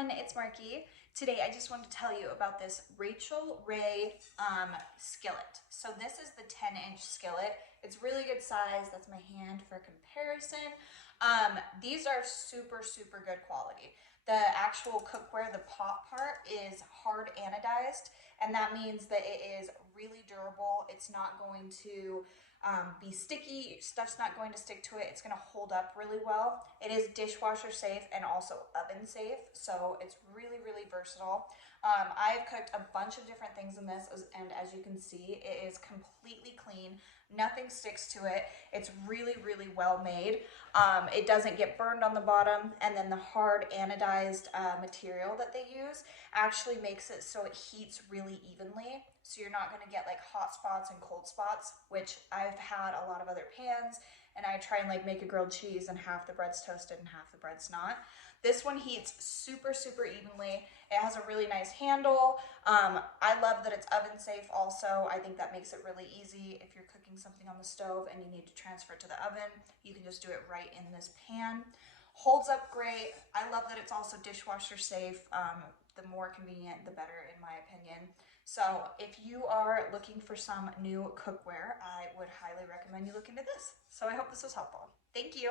everyone, it's Marky. Today I just wanted to tell you about this Rachael Ray skillet. So this is the 10-inch skillet. It's really good size. That's my hand for comparison. These are super good quality. The actual cookware, the pot part, is hard anodized, and that means that it is really durable. It's not going to be sticky, stuff's not going to stick to it, it's going to hold up really well. It is dishwasher safe and also oven safe, so it's really versatile. I've cooked a bunch of different things in this, and as you can see, it is completely clean. Nothing sticks to it. It's really well made. It doesn't get burned on the bottom, and then the hard anodized material that they use actually makes it so it heats really evenly. So you're not going to get like hot spots and cold spots, which I've had a lot of other pans, and I try and like make a grilled cheese and half the bread's toasted and half the bread's not. This one heats super evenly. It has a really nice handle. I love that it's oven safe also. I think that makes it really easy. If you're cooking something on the stove and you need to transfer it to the oven, you can just do it right in this pan. Holds up great. I love that it's also dishwasher safe. The more convenient, the better in my opinion. So if you are looking for some new cookware, I would highly recommend you look into this. So I hope this was helpful. Thank you.